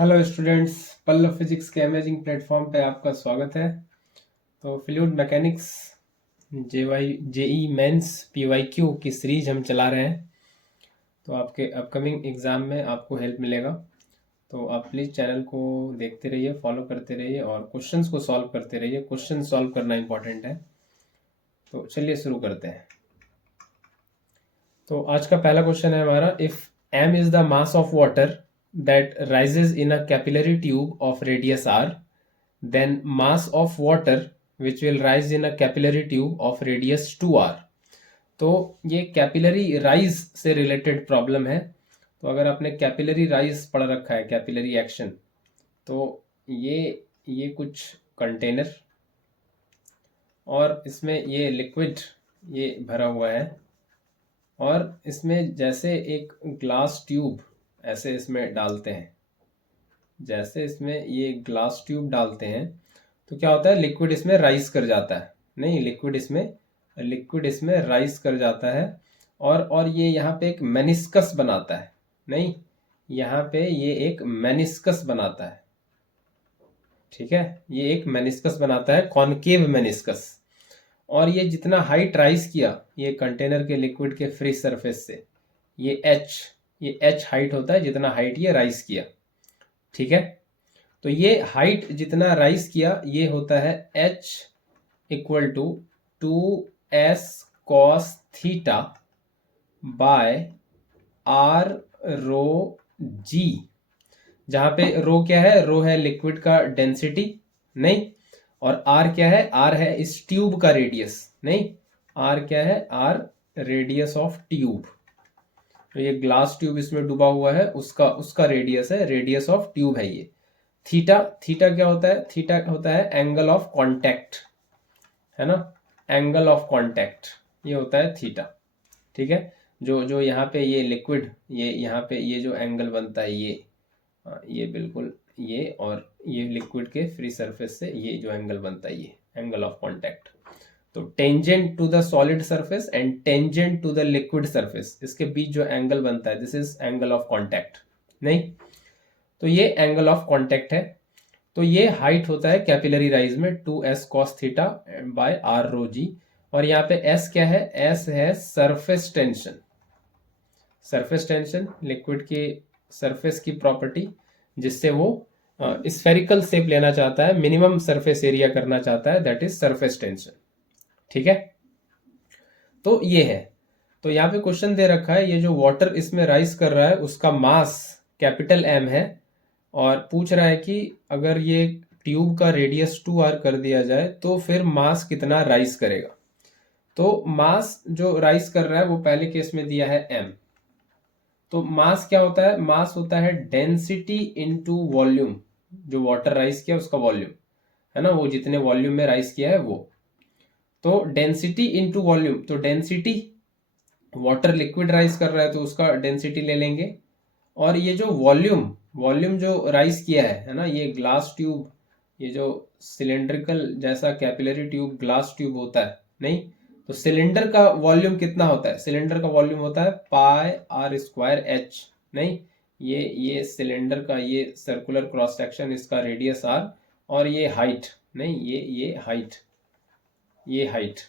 Hello students, Pallav physics के amazing platform पे आपका स्वागत है। तो fluid mechanics JEE Mains PYQ की सीरीज हम चला रहे हैं। तो आपके अपकमिंग एग्ज़ाम में आपको हेल्प मिलेगा। तो आप प्लीज़ चैनल को देखते रहिए, फॉलो करते रहिए और क्वेश्चंस को सॉल्व करते रहिए। क्वेश्चन सॉल्व करना इंपॉर्टेंट है। तो चलिए शुरू करते हैं। तो आज का पहला क्वेश्चन है हमारा, if m is the mass of water that rises in a capillary tube of radius r, then mass of water which will rise in a capillary tube of radius 2r। तो ये capillary rise से related problem है। तो अगर आपने capillary rise पढ़ रखा है, कैपिलरी एक्शन, तो ये कुछ कंटेनर और इसमें ये लिक्विड ये भरा हुआ है और इसमें जैसे एक ग्लास ट्यूब ऐसे इसमें डालते हैं, जैसे इसमें ये ग्लास ट्यूब डालते हैं तो क्या होता है, लिक्विड इसमें राइज कर जाता है। नहीं, लिक्विड इसमें राइज कर जाता है और ये यहाँ पे एक मेनिस्कस बनाता है। नहीं, यहाँ पे ये एक मेनिस्कस बनाता है। ठीक है, ये एक मेनिस्कस बनाता है, कॉनकेव मेनिस्कस। और ये जितना हाइट राइज किया ये कंटेनर के लिक्विड के फ्री सरफेस से, ये एच हाइट होता है जितना हाइट ये राइज किया। ठीक है, तो ये हाइट जितना राइज किया ये होता है h equal to 2s cos theta by r rho g, जहां पे रो क्या है, रो है लिक्विड का डेंसिटी। नहीं, और r क्या है, r है इस ट्यूब का रेडियस। नहीं, r क्या है, r रेडियस ऑफ ट्यूब। तो ये ग्लास ट्यूब इसमें डूबा हुआ है, उसका रेडियस है, रेडियस ऑफ ट्यूब है ये। थीटा क्या होता है, थीटा होता है एंगल ऑफ कांटेक्ट, है ना, एंगल ऑफ कांटेक्ट ये होता है थीटा। ठीक है, जो यहाँ पे ये लिक्विड, ये यहाँ पे ये जो एंगल बनता है ये बिल्कुल ये, और ये लिक्विड के फ्री सरफेस से ये जो एंगल बनता है ये एंगल ऑफ कांटेक्ट। तो tangent to the solid surface and tangent to the liquid surface, इसके बीच जो एंगल बनता है this is angle of contact. नहीं, तो ये एंगल ऑफ कांटेक्ट है। तो ये हाइट होता है कैपिलरी राइज में 2s cos theta by r रो जी। और यहाँ पे s क्या है, s है surface tension. Surface tension liquid के सरफेस की प्रॉपर्टी, जिससे वो स्फेरिकल शेप लेना चाहता है, मिनिमम सरफेस एरिया करना चाहता है, दैट इज सरफेस टेंशन। ठीक है, तो ये है। तो यहाँ पे क्वेश्चन दे रखा है, ये जो वाटर इसमें राइज कर रहा है उसका मास कैपिटल M है, और पूछ रहा है कि अगर ये ट्यूब का रेडियस 2r कर दिया जाए तो फिर मास कितना राइज करेगा। तो मास जो राइज कर रहा है वो पहले केस में दिया है m। तो मास क्या होता है, मास होता है डेंसिटी इनटू वॉल्यूम, जो वाटर राइज किया उसका वॉल्यूम है ना, वो जितने वॉल्यूम में राइज किया है वो। तो डेंसिटी इनटू वॉल्यूम, तो डेंसिटी, वाटर लिक्विड राइज कर रहा है तो उसका डेंसिटी ले लेंगे, और ये जो वॉल्यूम जो राइज किया है ना, ये ग्लास ट्यूब, ये जो सिलेंड्रिकल जैसा कैपिलरी ट्यूब ग्लास ट्यूब होता है। नहीं, तो सिलेंडर का वॉल्यूम कितना होता है, सिलेंडर का वॉल्यूम होता है पाई आर स्क्वायर एच। नहीं, ये सिलेंडर का ये सर्कुलर क्रॉस सेक्शन, इसका रेडियस आर, और ये हाइट, नहीं ये हाइट।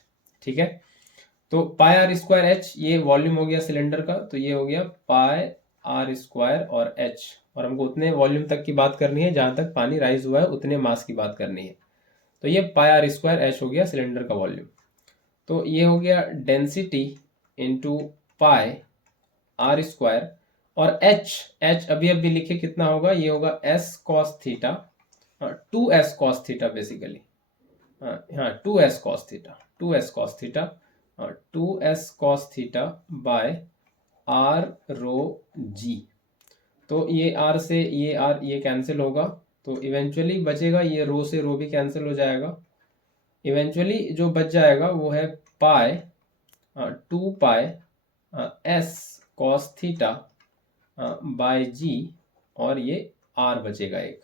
ठीक है, तो पाई आर स्क्वायर एच ये वॉल्यूम हो गया सिलेंडर का, तो ये हो गया पाई आर स्क्वायर और एच, और हमको उतने वॉल्यूम तक की बात करनी है जहां तक पानी राइज हुआ है, उतने मास की बात करनी है। तो ये पाई आर स्क्वायर एच हो गया सिलेंडर का वॉल्यूम। तो ये हो गया density into pi r square, और एच अभी अभी लिखे कितना होगा, ये होगा s cos theta, 2s cos theta basically, हाँ 2s cos theta, 2s cos theta by r rho g. तो ये आर से ये आर ये कैंसिल होगा, तो इवेंचुअली बचेगा, ये रो से रो भी कैंसिल हो जाएगा। इवेंचुअली जो बच जाएगा वो है पाई 2 पाई एस कॉस थीटा बाय जी, और ये आर बचेगा एक।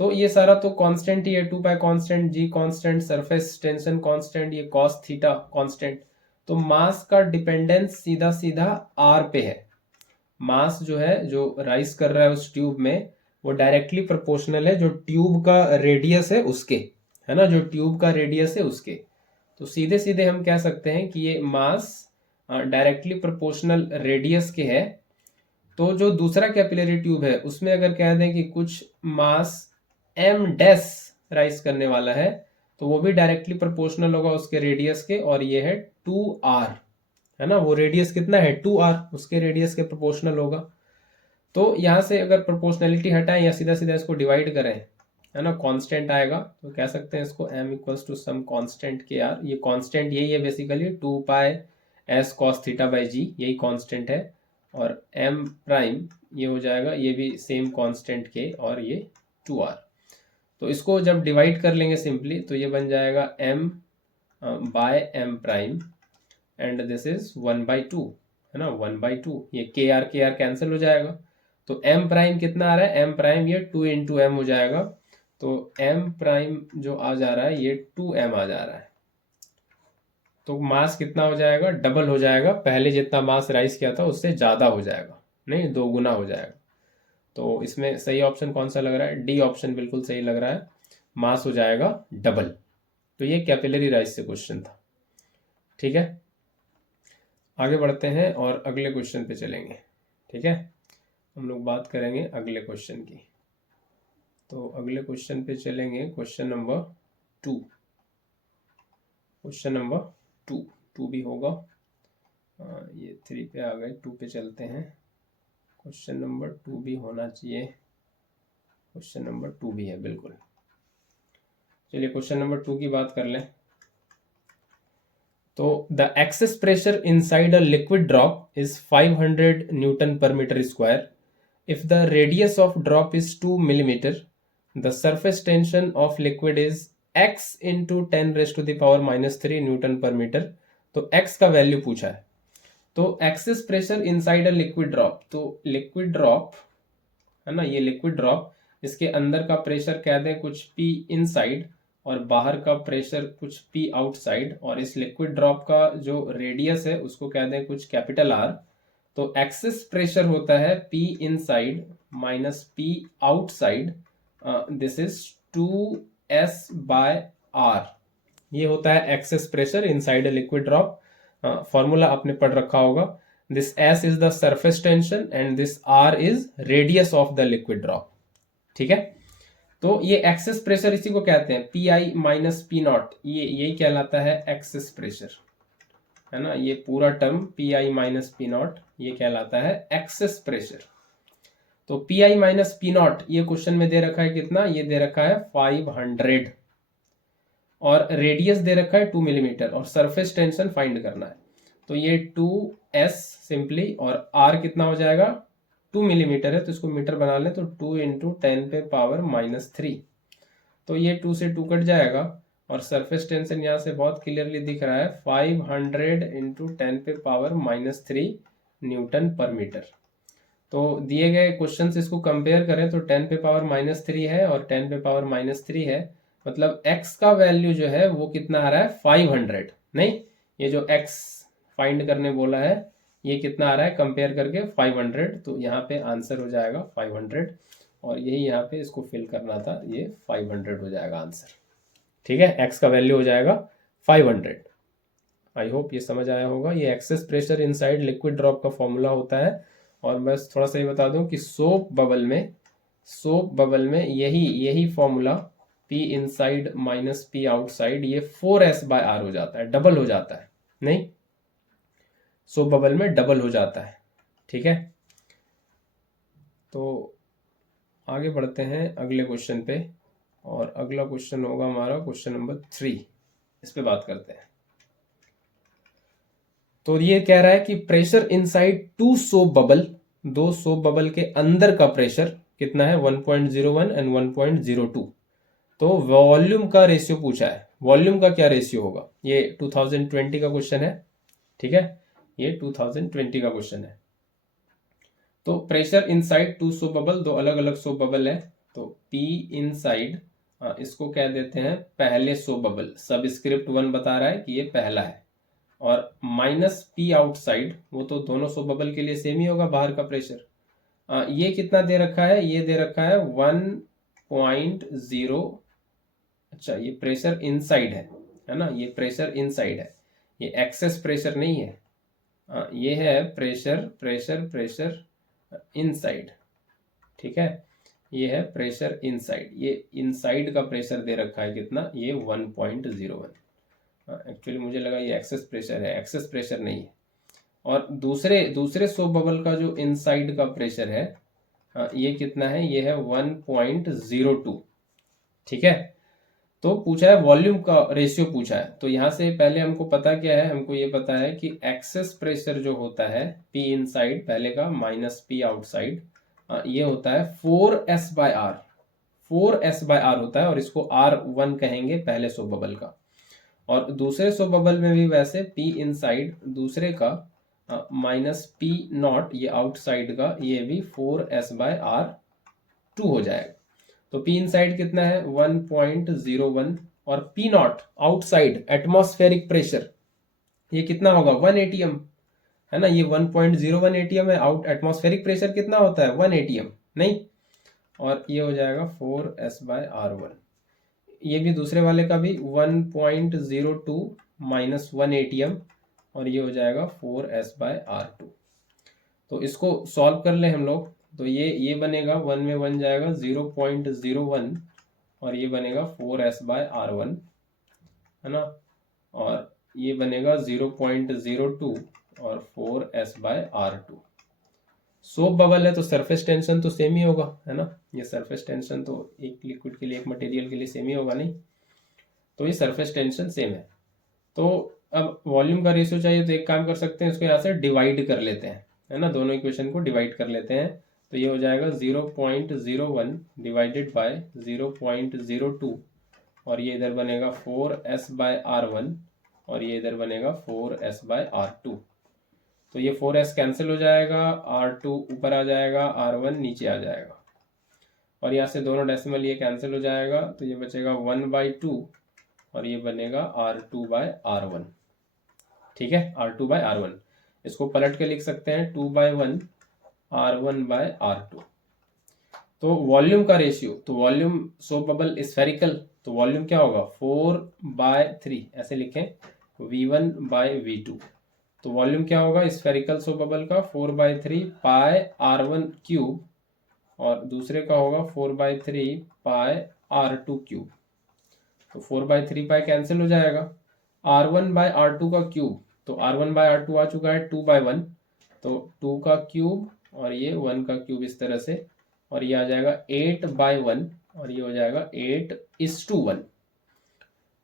तो ये सारा तो कांस्टेंट ही है, 2 पाई कांस्टेंट, जी कांस्टेंट, सरफेस टेंशन कांस्टेंट, ये कॉस थीटा कांस्टेंट। तो मास का डिपेंडेंस सीधा सीधा आर पे है। मास जो है, जो राइज कर रहा है उस ट्यूब में, वो डायरेक्टली प्रोपोर्शनल है जो ट्यूब का रेडियस है उसके, है ना, जो ट्यूब का रेडियस है उसके। तो सीधे सीधे हम कह सकते हैं कि ये मास डायरेक्टली प्रोपोर्शनल रेडियस के है। तो जो दूसरा कैपिलरी ट्यूब है उसमें अगर कह दें कि कुछ मास m डैश राइज करने वाला है, तो वो भी डायरेक्टली प्रोपोर्शनल होगा उसके रेडियस के, और ये है 2r, है ना, वो रेडियस कितना है 2r, उसके रेडियस के प्रोपोर्शनल होगा। तो यहाँ से अगर प्रोपोर्शनलिटी हटाएं या सीधा सीधा इसको डिवाइड करें, है ना, कांस्टेंट आएगा, तो कह सकते हैं इसको m equals to some constant के आर। ये कांस्टेंट यही है basically 2 pi s cos theta by g, यही कांस्टेंट है। और m प्राइम ये हो जाएगा, ये भी सेम कांस्टेंट के, और ये 2r। तो इसको जब डिवाइड कर लेंगे सिंपली तो ये बन जाएगा m by M prime, and this is 1/2, है ना, 1/2। ये के आर कैंसिल हो जाएगा, तो m प्राइम कितना आ रहा है, m प्राइम ये 2 इंटू एम हो जाएगा। तो m प्राइम जो आ जा रहा है ये 2m आ जा रहा है। तो मास कितना हो जाएगा, डबल हो जाएगा, पहले जितना मास राइज किया था उससे ज़्यादा हो जाएगा, नहीं 2 गुना हो जाएगा। तो इसमें सही ऑप्शन कौन सा लग रहा है, डी ऑप्शन बिल्कुल सही लग रहा है, मास हो जाएगा डबल। तो ये कैपिलरी राइज से क्वेश्चन था। ठीक है, आगे बढ़ते हैं और अगले क्वेश्चन पे चलेंगे। ठीक है, हम लोग बात करेंगे अगले क्वेश्चन की। तो अगले क्वेश्चन पे चलेंगे, क्वेश्चन नंबर 2। क्वेश्चन नंबर 2 भी होगा, ये 3 पे आ गए, 2 पे चलते हैं। क्वेश्चन नंबर 2 भी होना चाहिए, क्वेश्चन नंबर 2 भी है बिल्कुल। चलिए क्वेश्चन नंबर 2 की बात कर लें। तो the excess pressure inside a liquid drop is 500 newton per metre square. If the radius of drop is 2 millimetre, the surface tension of liquid is x into 10⁻³ newton per metre. तो x का value पूछा है। तो excess pressure inside a liquid drop, तो liquid drop है ना, ये liquid drop, इसके अंदर का प्रेशर कह दें कुछ p इनसाइड और बाहर का प्रेशर कुछ p आउटसाइड, और इस लिक्विड ड्रॉप का जो रेडियस है उसको कह दें कुछ कैपिटल R। तो एक्सेस प्रेशर होता है p inside minus p outside, this is 2s/r। ये होता है access pressure inside a liquid drop. Formula आपने पढ़ रखा होगा, this s is the surface tension and this r is radius of the liquid drop. ठीक है, तो ये एक्सेस प्रेशर इसी को कहते हैं पी माइनस पी नॉट, ये यही कहलाता है एक्सेस प्रेशर, है ना, ये पूरा term P minus P not ये कहलाता है एक्सेस प्रेशर। तो पी माइनस पी नॉट ये क्वेश्चन में दे रखा है कितना, ये दे रखा है 500, और रेडियस दे रखा है 2 मिलीमीटर, और सरफेस टेंशन फाइंड करना है। तो ये 2s सिंपली, और r कितना हो जाएगा 2 मिलीमीटर है, तो इसको मीटर बना लें, तो 2 इंटू 10⁻³ तो ये 2 से 2 कट जाएगा, और सरफेस टेंशन यहाँ से बहुत क्लियरली दिख रहा है 500 इंटू 10⁻³ न्यूटन पर मीटर। तो दिए गए क्वेश्चन से इसको कंपेयर करें तो 10⁻³ है और 10⁻³ है, मतलब x का वैल्यू जो है वो कितना आ रहा है 500, नहीं ये जो x फाइंड करने बोला है ये कितना आ रहा है कंपेयर करके 500, तो यहाँ पे आंसर हो जाएगा 500, और यही यहाँ पे इसको फिल करना था, ये 500 हो जाएगा आंसर। ठीक है, x का वैल्यू हो जाएगा 500। आई होप ये समझ आया होगा, ये access pressure inside liquid drop का फॉर्मूला होता है। और बस थोड़ा सा ये बता दूं कि सोप बबल में यही formula P inside minus P outside ये 4s/r हो जाता है, डबल हो जाता है, नहीं सोप बबल में डबल हो जाता है। ठीक है, तो आगे बढ़ते हैं अगले क्वेश्चन पे, और अगला क्वेश्चन होगा हमारा क्वेश्चन नंबर 3, इस पे बात करते हैं। तो ये कह रहा है कि pressure inside 2 soap bubble, 2 soap bubble के अंदर का प्रेशर कितना है 1.01 एंड 1.02। तो वॉल्यूम का रेशियो पूछा है, वॉल्यूम का क्या रेशियो होगा, ये 2020 का क्वेश्चन है। ठीक है, ये 2020 का क्वेश्चन है। तो प्रेशर इनसाइड 2 सोप बबल, 2 अलग अलग सोप बबल है, तो P इनसाइड इसको कह देते हैं पहले सोप बबल, सबस्क्रिप्ट 1 बता रहा है कि ये पहला है, और माइनस P आउटसाइड वो तो दोनों सोप बबल के लिए सेम ही होगा बाहर का प्रेशर। ये कितना दे रखा है, ये दे रखा है 1.0। अच्छा, ये प्रेशर इनसाइड है ना, ये प्रेशर इनसाइड है, ये एक्सेस प्रेशर नहीं है। ये है प्रेशर प्रेशर प्रेशर इनसाइड, ठीक है, ये है प्रेशर इनसाइड। ये इनसाइड का प्रेशर दे रखा है कितना, ये 1.01। एक्चुअली मुझे लगा ये एक्सेस प्रेशर है, एक्सेस प्रेशर नहीं है। और दूसरे सोप बबल का जो इनसाइड का प्रेशर है ये कितना है, ये है 1.02, ठीक है। तो पूछा है वॉल्यूम का रेशियो पूछा है, तो यहाँ से पहले हमको पता क्या है, हमको ये पता है कि एक्सेस प्रेशर जो होता है P इनसाइड पहले का माइनस P आउटसाइड, ये होता है 4S/R। 4S/R होता है, और इसको R1 कहेंगे पहले सोप बबल का। और दूसरे सोप बबल में भी वैसे P इनसाइड दूसरे का माइनस P0 ये आउटसाइड का, ये भी 4S/R2 हो जाएगा। तो P इनसाइड कितना है 1.01, और P0 आउटसाइड एटमॉस्फेरिक प्रेशर ये कितना होगा 1 atm, है ना, ये 1.01 atm है। आउट एटमॉस्फेरिक प्रेशर कितना होता है 1 atm नहीं, और ये हो जाएगा 4S/R1। ये भी दूसरे वाले का भी 1.02 माइनस 1 atm, और ये हो जाएगा 4S/R2। तो इसको सॉल्व कर ले हम लोग, तो ये बनेगा 1 में 1 जाएगा 0.01, और ये बनेगा 4S/R1, है ना, और ये बनेगा 0.02 और 4S/R2। सोप बबल है तो सरफेस टेंशन तो सेम ही होगा, है ना, ये सरफेस टेंशन तो एक लिक्विड के लिए एक मटेरियल के लिए सेम ही होगा नहीं, तो ये सरफेस टेंशन सेम है। तो अब वॉल्यूम का रेशियो चाहिए, तो एक काम कर सकते हैं, इसको यहाँ से डिवाइड कर लेते हैं, है ना, दोनों इक्वेशन को डिवाइड कर लेते हैं। तो ये हो जाएगा 0.01 डिवाइडेड बाय 0.02, और ये इधर बनेगा 4S/R1, और ये इधर बनेगा 4S/R2। तो ये 4S कैंसिल हो जाएगा, R2 ऊपर आ जाएगा, R1 नीचे आ जाएगा, और यहाँ से दोनों डेसिमल ये कैंसिल हो जाएगा, तो ये बचेगा 1/2, और ये बनेगा R2/R1, ठीक है, R2/R1। इसको पलट के लिख सकते हैं 2/1 R1/R2। तो वॉल्यूम का रेशियो, तो वॉल्यूम सोप बबल स्फेरिकल, तो वॉल्यूम क्या होगा 4/3, ऐसे लिखें V1/V2। तो वॉल्यूम क्या होगा स्फेरिकल सोप बबल का 4/3 पाई R1 क्यूब, और दूसरे का होगा 4/3 पाई R2 क्यूब। तो 4/3 पाई कैंसिल हो जाएगा, R1/R2 का क्यूब, तो R1/R2 आ चुका है 2/1, तो 2 का क्यूब और ये 1 का क्यूब इस तरह से, और ये आ जाएगा 8/1, और ये हो जाएगा 8:1।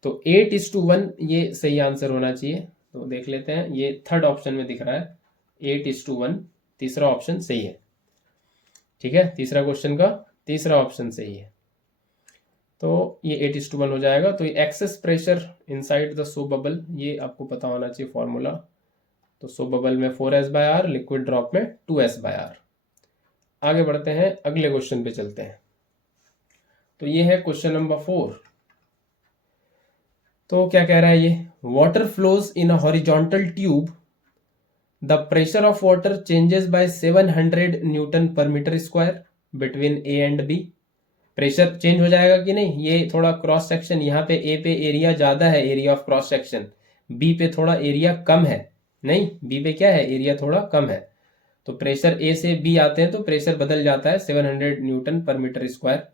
तो 8:1 ये सही आंसर होना चाहिए। तो देख लेते हैं, ये थर्ड ऑप्शन में दिख रहा है 8:1, तीसरा ऑप्शन सही है, ठीक है, तीसरा क्वेश्चन का तीसरा ऑप्शन सही है। तो ये 8:1 हो जाएगा। तो ये access pressure inside the soap bubble, ये आपको पता होना चाहिए फॉर्मूला। तो सोप बबल में 4S/R, लिक्विड ड्रॉप में 2S/R। आगे बढ़ते हैं, अगले क्वेश्चन पे चलते हैं। तो ये है क्वेश्चन नंबर 4। तो क्या कह रहा है ये, water flows in a horizontal tube, the pressure of water changes by 700 newton per metre square between A and B. Pressure change हो जाएगा कि नहीं, ये थोड़ा क्रॉस सेक्शन, यहाँ पे ए पे एरिया ज्यादा है, area of cross section, B पे थोड़ा एरिया कम है, नहीं बी पे क्या है एरिया थोड़ा कम है। तो प्रेशर ए से बी आते हैं तो प्रेशर बदल जाता है 700 newton per metre square.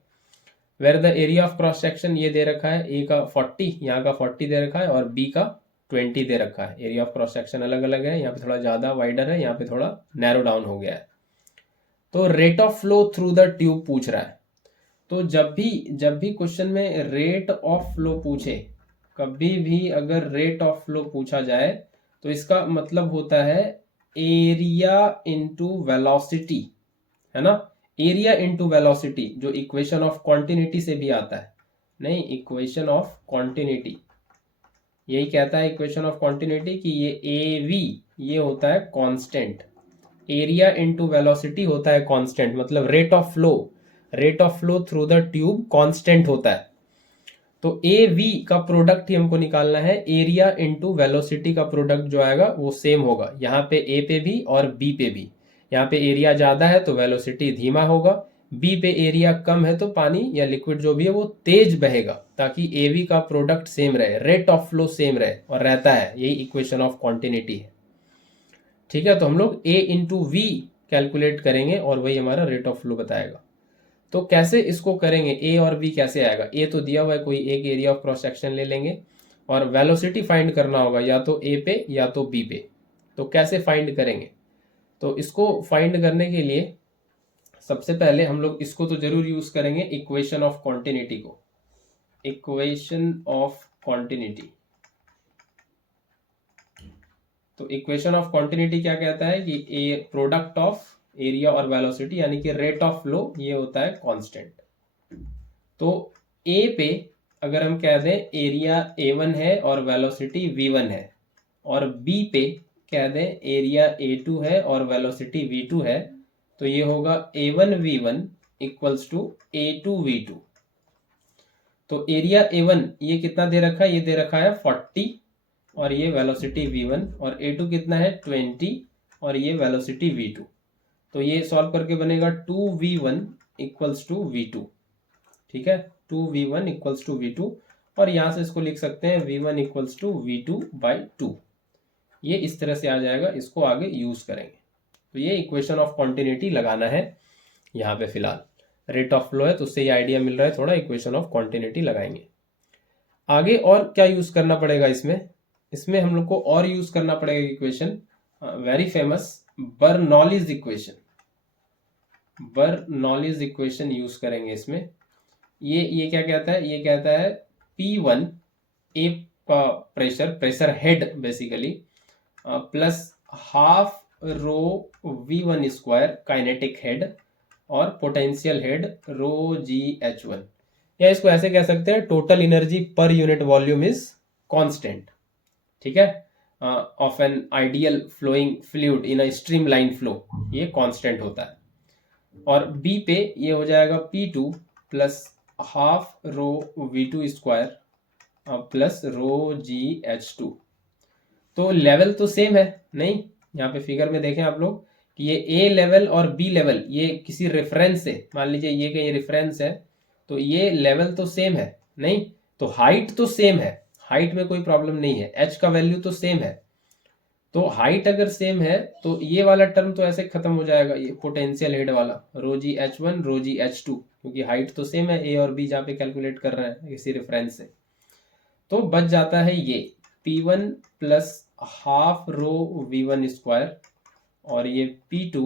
Where the area of cross section ये दे रखा है, ए का 40, यहाँ का 40 दे रखा है, और बी का 20 दे रखा है। एरिया ऑफ क्रॉस सेक्शन अलग अलग है, यहाँ पे थोड़ा ज्यादा वाइडर है, यहाँ पे थोड़ा नैरो डाउन हो गया है। तो rate of flow through the tube पूछ रहा है। तो जब भी क्वेश्चन में रेट ऑफ फ्लो पूछे, कभी भी अगर रेट ऑफ फ्लो पूछा जाए तो इसका मतलब होता है एरिया इंटू वेलोसिटी, है ना, एरिया इंटू वेलोसिटी, जो इक्वेशन ऑफ कॉन्टिन्यूटी से भी आता है। नहीं, इक्वेशन ऑफ कॉन्टिन्यूटी यही कहता है, इक्वेशन ऑफ कॉन्टिन्यूटी कि ये एवी ये होता है कांस्टेंट, एरिया इंटू वेलोसिटी होता है कांस्टेंट, मतलब rate of flow through the tube constant होता है। तो ए वी का प्रोडक्ट ही हमको निकालना है, एरिया इंटू वेलोसिटी का प्रोडक्ट जो आएगा वो सेम होगा, यहाँ पे ए पे भी और बी पे भी। यहाँ पे एरिया ज़्यादा है तो वेलोसिटी धीमा होगा, बी पे एरिया कम है तो पानी या लिक्विड जो भी है वो तेज बहेगा, ताकि एवी का प्रोडक्ट सेम रहे, रेट ऑफ फ्लो सेम रहे, और रहता है। यही इक्वेशन ऑफ कॉन्टिन्यूटी है। ठीक है, तो हम लोग ए इंटू वी कैलकुलेट करेंगे और वही हमारा रेट ऑफ फ्लो बताएगा। तो कैसे इसको करेंगे, ए और बी कैसे आएगा? ए तो दिया हुआ है, कोई एक एरिया ऑफ क्रॉस सेक्शन ले लेंगे और वेलोसिटी फाइंड करना होगा या तो ए पे या तो बी पे। तो कैसे फाइंड करेंगे? तो इसको फाइंड करने के लिए सबसे पहले हम लोग इसको तो जरूर यूज करेंगे, इक्वेशन ऑफ कॉन्टिन्यूटी को। इक्वेशन ऑफ कॉन्टिन्यूटी, तो इक्वेशन ऑफ कॉन्टिन्यूटी क्या कहता है कि ए प्रोडक्ट ऑफ एरिया और वेलोसिटी यानी कि रेट ऑफ फ्लो ये होता है कांस्टेंट। तो ए पे अगर हम कह दें एरिया A1 है और वेलोसिटी V1 है, और बी पे कह दें एरिया A2 है और वेलोसिटी V2 है, तो ये होगा A1 V1 equals to A2 V2। तो एरिया A1 ये कितना दे रखा है? ये दे रखा है 40 और ये वेलोसिटी V1, और A2 कितना है 20 और ये वेलोसिटी V2। तो ये सॉल्व करके बनेगा 2V1 इक्वल्स टू V2। ठीक है, 2V1 इक्वल्स टू V2, और यहां से इसको लिख सकते हैं V1 इक्वल्स टू V2/2। ये इस तरह से आ जाएगा, इसको आगे यूज करेंगे। तो ये इक्वेशन ऑफ कॉन्टिन्यूटी लगाना है यहाँ पे। फिलहाल रेट ऑफ फ्लो है तो उससे ये आइडिया मिल रहा है थोड़ा, इक्वेशन ऑफ कॉन्टिन्यूटी लगाएंगे। आगे और क्या यूज करना पड़ेगा इसमें हम लोग को और यूज करना पड़ेगा equation, very famous Bernoulli's equation. Bernoulli's equation use करेंगे इसमें। ये क्या कहता है? ये कहता है P1 ए का pressure head basically, plus half rho V1 square kinetic head, और पोटेंशियल हेड रो GH1, या इसको ऐसे कह सकते हैं total energy per unit volume is constant. ठीक है, of an ideal flowing fluid in a streamline flow, ये कांस्टेंट होता है। और बी पे ये हो जाएगा P2 plus half rho V2 square plus rho GH2। तो लेवल तो सेम है नहीं, यहाँ पे फिगर में देखें आप लोग कि ये ए लेवल और बी लेवल ये किसी रेफरेंस से, मान लीजिए ये कहीं रेफरेंस है, तो ये लेवल तो सेम है नहीं, तो हाइट तो सेम है, हाइट में कोई प्रॉब्लम नहीं है, एच का वैल्यू तो सेम है। तो हाइट अगर सेम है तो ये वाला टर्म तो ऐसे खत्म हो जाएगा, ये पोटेंशियल हेड वाला रो GH1 रो GH2, क्योंकि हाइट तो सेम है ए और बी जहाँ पे कैलकुलेट कर रहे हैं किसी रेफरेंस से। तो बच जाता है ये P1 plus half rho V1 square और ये P2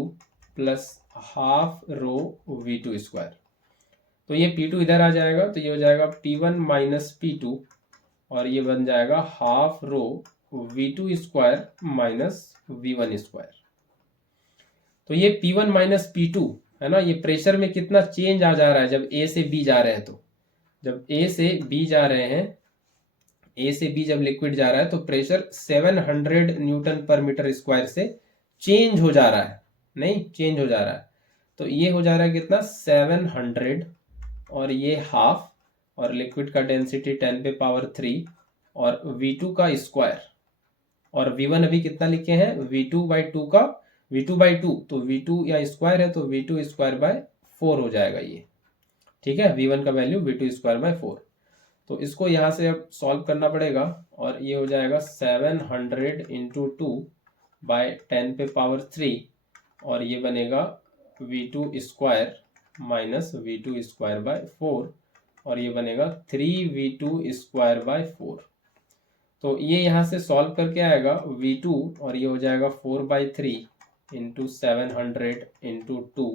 plus half rho V2 square. तो ये P2 इधर आ जाएगा, तो ये हो जाएगा P1 माइनस P2 और ये बन जाएगा half rho V2 square minus V1 square. तो ये P1 माइनस P2 है ना, ये प्रेशर में कितना चेंज आ जा रहा है जब A से B जा रहे हैं। तो जब A से B जा रहे हैं, A से B जब लिक्विड जा रहा है तो pressure 700 newton per metre square से चेंज हो जा रहा है, नहीं चेंज हो जा रहा है। तो ये हो जा रहा है कितना 700 और ये हाफ, और लिक्विड का डेंसिटी 10 पे पावर 3 और V2 का स्क्वायर, और V1 अभी कितना लिखे हैं V2/2 का V2/2, तो V2 या स्क्वायर है तो V2 स्क्वायर बाय 4 हो जाएगा ये। ठीक है, V1 का वैल्यू V2 स्क्वायर बाय 4। तो इसको यहाँ से अब सॉल्व करना पड़ेगा और ये हो जाएगा 700 इंटू 2 बाय 10 पे पावर 3 और ये बनेगा V2 square minus V2 square by 4 और ये बनेगा 3V2 स्क्वायर बाय 4। तो ये यहाँ से सॉल्व करके आएगा V2 और ये हो जाएगा 4/3 इंटू 700 इंटू 2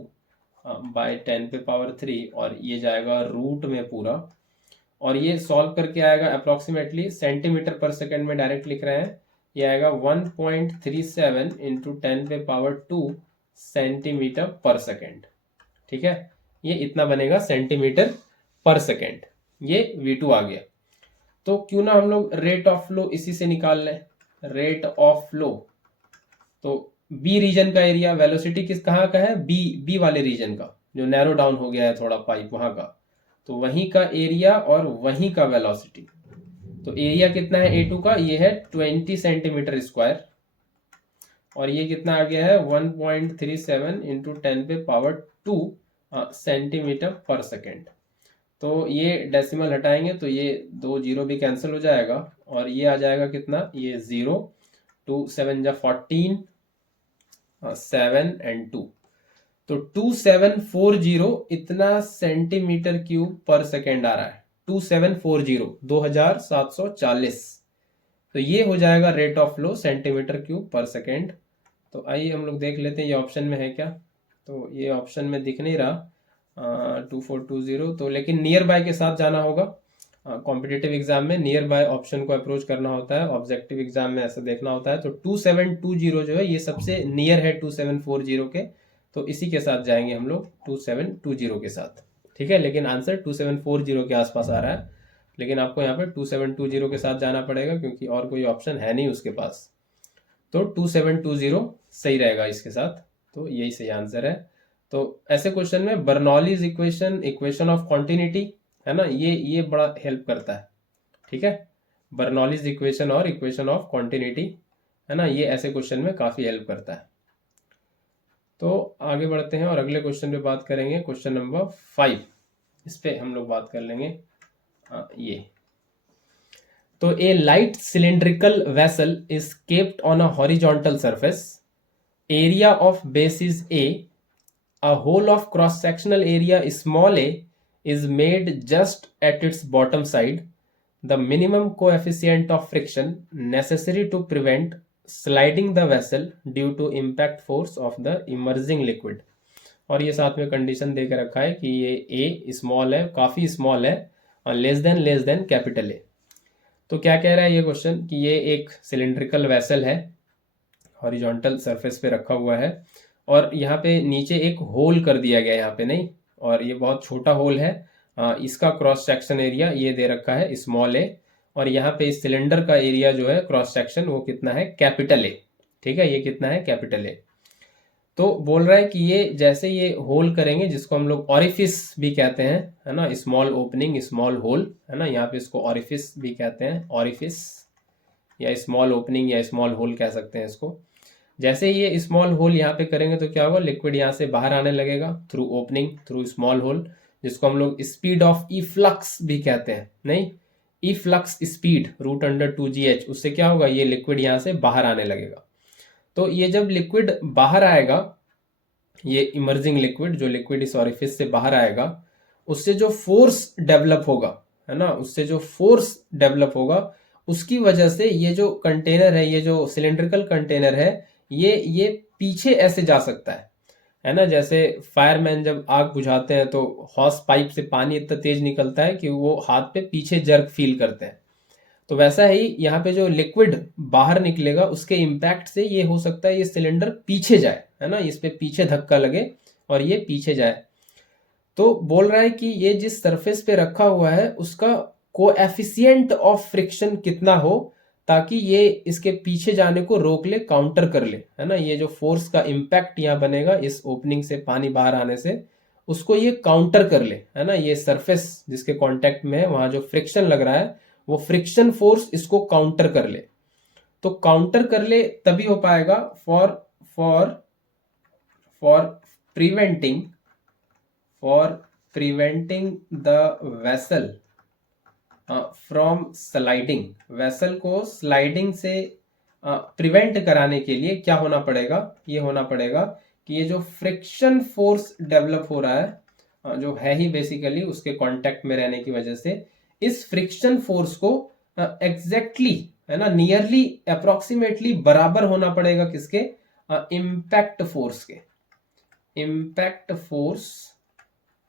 बाय 10 पे पावर 3 और ये जाएगा रूट में पूरा, और ये सॉल्व करके आएगा अप्रोक्सीमेटली सेंटीमीटर पर सेकंड में डायरेक्ट लिख रहे हैं, ये आएगा 1.37 इंटू 10 पे पावर 2 सेंटीमीटर पर सेकंड। ठीक है, ये इतना बनेगा सेंटीमीटर पर सेकंड, ये V2 आ गया। तो क्यों ना हम लोग रेट ऑफ फ्लो इसी से निकाल लें, रेट ऑफ फ्लो। तो बी रीजन का एरिया, वेलोसिटी किस कहाँ का है, बी वाले रीजन का, जो नैरो डाउन हो गया है थोड़ा पाइप वहां का, तो वहीं का एरिया और वहीं का वेलोसिटी। तो एरिया कितना है A2 का, ये है 20 सेंटीमीटर स्क्वायर, और ये कितना आ गया है 1.37 इंटू 10⁻², सेंटीमीटर पर सेकेंड। तो ये डेसिमल हटाएंगे तो ये 2 जीरो भी कैंसिल हो जाएगा और ये आ जाएगा कितना, ये 0, 2 7 जा 14, 7 एंड 2, तो 2740 इतना सेंटीमीटर क्यूब पर सेकेंड आ रहा है। 2740 2740, तो ये हो जाएगा rate of flow centimetre cube पर सेकेंड। तो आइए हम लोग देख लेते हैं ये ऑप्शन में है क्या। तो ये ऑप्शन में दिख नहीं रहा 2420, तो लेकिन नियर बाय के साथ जाना होगा। कॉम्पिटिटिव एग्जाम में नियर बाय ऑप्शन को अप्रोच करना होता है, ऑब्जेक्टिव एग्जाम में ऐसा देखना होता है। तो 2720 जो है ये सबसे नियर है 2740 के, तो इसी के साथ जाएंगे हम लोग 2720 के साथ, ठीक है। लेकिन आंसर 2740 के आसपास आ रहा है, लेकिन आपको यहाँ पे 2720 के साथ जाना पड़ेगा क्योंकि और कोई ऑप्शन है नहीं उसके पास। तो 2720 सही रहेगा इसके साथ, तो यही सही आंसर है। तो ऐसे क्वेश्चन में Bernoulli's equation, equation of continuity है ना, ये बड़ा हेल्प करता है, ठीक है। बर्नौलीज इक्वेशन और इक्वेशन ऑफ कॉन्टिन्यूटी है ना, ये ऐसे क्वेश्चन में काफी हेल्प करता है। तो आगे बढ़ते हैं और अगले क्वेश्चन पे बात करेंगे, क्वेश्चन नंबर 5। इस पे हम लोग बात कर लेंगे ये। तो a light cylindrical vessel is kept on a horizontal surface, area of base is A, a whole of cross sectional area small a is made just at its bottom side. The minimum coefficient of friction necessary to prevent sliding the vessel due to impact force of the emerging liquid. और ये साथ में condition दे के रखा है कि ये a small है, काफी स्मॉल है, और लेस देन कैपिटल ए। तो क्या कह रहा है ये क्वेश्चन कि ये एक सिलेंड्रिकल वेसल है, हॉरिजॉन्टल सरफेस पे रखा हुआ है, और यहाँ पे नीचे एक होल कर दिया गया है यहाँ पे, नहीं, और ये बहुत छोटा होल है। इसका क्रॉस सेक्शन एरिया ये दे रखा है स्मॉल ए, और यहाँ पे इस सिलेंडर का एरिया जो है क्रॉस सेक्शन वो कितना है, कैपिटल ए, ठीक है, ये कितना है, कैपिटल ए। तो बोल रहा है कि ये जैसे ये होल करेंगे, जिसको हम लोग ऑरिफिस भी कहते हैं, है ना, स्मॉल ओपनिंग स्मॉल होल, है ना, यहाँ पे इसको ऑरिफिस भी कहते हैं, ऑरिफिस या स्मॉल ओपनिंग या स्मॉल होल कह सकते हैं इसको। जैसे ये स्मॉल होल यहाँ पे करेंगे तो क्या होगा, लिक्विड यहाँ से बाहर आने लगेगा through opening, through small hole, जिसको हम लोग स्पीड ऑफ ई फ्लक्स भी कहते हैं, नहीं, ई फ्लक्स स्पीड √2gh, उससे क्या होगा, ये लिक्विड यहाँ से बाहर आने लगेगा। तो ये जब लिक्विड बाहर आएगा, ये इमर्जिंग लिक्विड, जो लिक्विड इस ऑरिफिस से बाहर आएगा, उससे जो फोर्स डेवलप होगा, है ना, उससे जो फोर्स डेवलप होगा, उसकी वजह से ये जो कंटेनर है, ये जो सिलेंड्रिकल कंटेनर है, ये पीछे ऐसे जा सकता है ना। जैसे फायरमैन जब आग बुझाते हैं तो हॉस पाइप से पानी इतना तेज निकलता है कि वो हाथ पे पीछे जर्क फील करते हैं। तो वैसा ही यहाँ पे जो लिक्विड बाहर निकलेगा, उसके इम्पैक्ट से ये हो सकता है ये सिलेंडर पीछे जाए, है ना, इस पे पीछे धक्का लगे और ये पीछे जाए। तो बोल रहा है कि ये जिस सरफेस पे रखा हुआ है उसका कोएफिशिएंट ऑफ फ्रिक्शन कितना हो, ताकि ये इसके पीछे जाने को रोक ले, काउंटर कर ले, है ना। ये जो फोर्स का इम्पैक्ट यहाँ बनेगा इस ओपनिंग से पानी बाहर आने से, उसको ये काउंटर कर ले, है ना। ये सरफेस जिसके कांटेक्ट में है, वहां जो फ्रिक्शन लग रहा है, वो फ्रिक्शन फोर्स इसको काउंटर कर ले। तो काउंटर कर ले तभी हो पाएगा for preventing the vessel from sliding. Vessel को स्लाइडिंग से प्रिवेंट कराने के लिए क्या होना पड़ेगा, ये होना पड़ेगा कि ये जो फ्रिक्शन फोर्स डेवलप हो रहा है, जो है ही बेसिकली उसके कांटेक्ट में रहने की वजह से, इस फ्रिक्शन फोर्स को एग्जैक्टली, है ना, नियरली अप्रोक्सीमेटली बराबर होना पड़ेगा किसके, इम्पैक्ट फोर्स के, impact force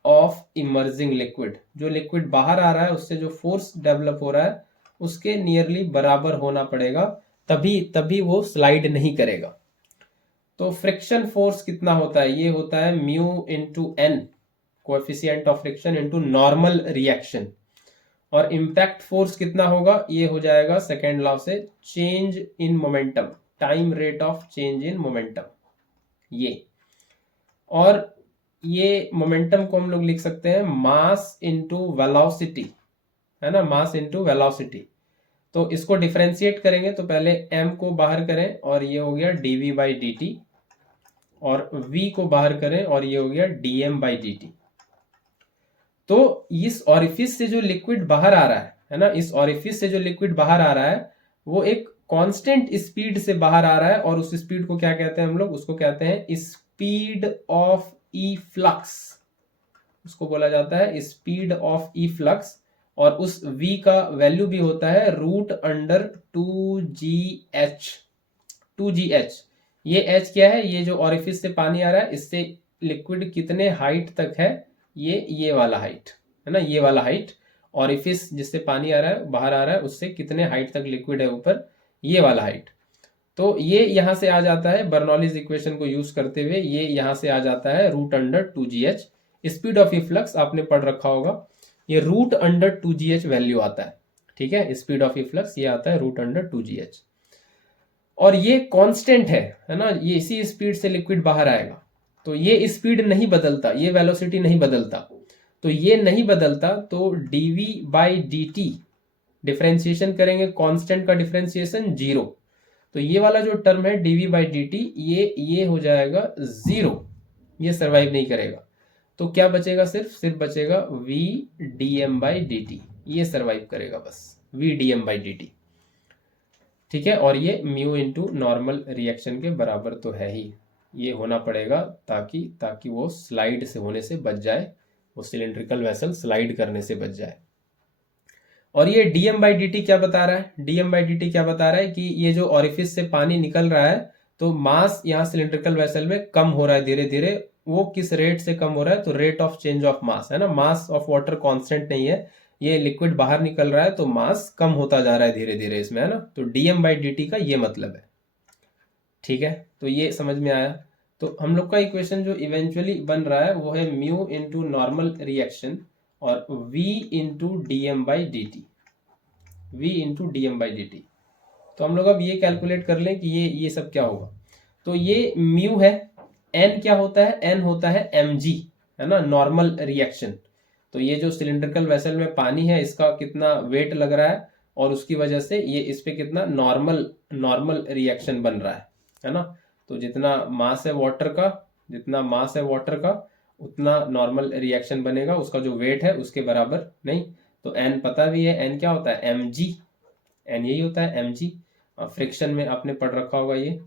of emerging liquid. जो लिक्विड बाहर आ रहा है उससे जो फोर्स डेवलप हो रहा है उसके नियरली बराबर होना पड़ेगा, तभी वो स्लाइड नहीं करेगा। तो फ्रिक्शन फोर्स कितना होता है, ये होता है mu into N, coefficient of friction into normal reaction. और इम्पैक्ट फोर्स कितना होगा, ये हो जाएगा सेकेंड लॉ से change in momentum, time rate of change in momentum, ये। और ये मोमेंटम को हम लोग लिख सकते हैं मास इंटू वेलोसिटी, है ना, मास इंटू वेलोसिटी। तो इसको डिफरेंशिएट करेंगे तो पहले m को बाहर करें और ये हो गया dv बाई dt, और v को बाहर करें और ये हो गया dm बाई dt। तो इस ऑरिफिस से जो लिक्विड बाहर आ रहा है ना, इस ऑरिफिस से जो लिक्विड बाहर आ रहा है वो एक कांस्टेंट स्पीड से बाहर आ रहा है, और उस स्पीड को क्या कहते हैं हम लोग, उसको कहते हैं स्पीड ऑफ ई फ्लक्स, उसको बोला जाता है स्पीड ऑफ ई फ्लक्स। और उस v का वैल्यू भी होता है रूट अंडर 2gh। 2gh, ये h क्या है, ये जो ऑरिफिस से पानी आ रहा है इससे लिक्विड कितने हाइट तक है, ये वाला हाइट है ना, ये वाला हाइट, ऑरिफिस जिससे पानी आ रहा है बाहर आ रहा है उससे कितने हाइट तक लिक्विड है ऊपर, ये वाला हाइट। तो ये यहां से आ जाता है बर्नौलीज इक्वेशन को यूज करते हुए, ये यहां से आ जाता है root under 2gh। Speed of efflux आपने पढ़ रखा होगा, ये रूट अंडर 2gh वैल्यू आता है, ठीक है, स्पीड ऑफ ई फ्लक्स ये आता है रूट अंडर 2gh। और ये कांस्टेंट है ना, ये इसी स्पीड से लिक्विड बाहर आएगा, तो ये स्पीड नहीं बदलता, ये वेलोसिटी नहीं बदलता, तो ये नहीं बदलता, तो dv बाई dt डिफरेंशिएशन करेंगे, कांस्टेंट का डिफरेंशिएशन 0, तो ये वाला जो टर्म है dv बाई dt ये हो जाएगा 0, ये सर्वाइव नहीं करेगा। तो क्या बचेगा, सिर्फ बचेगा v dm बाई dt, ये सर्वाइव करेगा बस, v dm बाई dt, ठीक है। और ये म्यू इंटू नॉर्मल रिएक्शन के बराबर तो है ही, ये होना पड़ेगा ताकि वो स्लाइड से होने से बच जाए, वो सिलिंड्रिकल वेसल स्लाइड करने से बच जाए। और ये dm बाई dt क्या बता रहा है, dm बाई dt क्या बता रहा है कि ये जो ऑरिफिस से पानी निकल रहा है तो मास यहाँ सिलिंड्रिकल वेसल में कम हो रहा है धीरे धीरे, वो किस रेट से कम हो रहा है, तो rate of change of mass है ना, मास ऑफ वाटर कांस्टेंट नहीं है, ये लिक्विड बाहर निकल रहा है तो मास कम होता जा रहा है धीरे धीरे इसमें, है ना, तो dm बाई dt का ये मतलब है, ठीक है। तो ये समझ में आया। तो हम लोग का इक्वेशन जो इवेंचुअली बन रहा है वो है म्यू इंटू नॉर्मल रिएक्शन और v into dm by dt, v into dm by dt। तो हम लोग अब ये कैलकुलेट कर लें कि ये सब क्या होगा। तो ये म्यू है, n क्या होता है, n होता है mg, है ना, नॉर्मल रिएक्शन। तो ये जो सिलिंड्रिकल वेसल में पानी है इसका कितना वेट लग रहा है और उसकी वजह से ये इस पे कितना नॉर्मल रिएक्शन बन रहा है ना। तो जितना मास है वाटर का उतना नॉर्मल रिएक्शन बनेगा, उसका जो वेट है उसके बराबर नहीं। तो n पता भी है, n क्या होता है mg, n यही होता है mg। फ्रिक्शन में आपने पढ़ रखा होगा ये,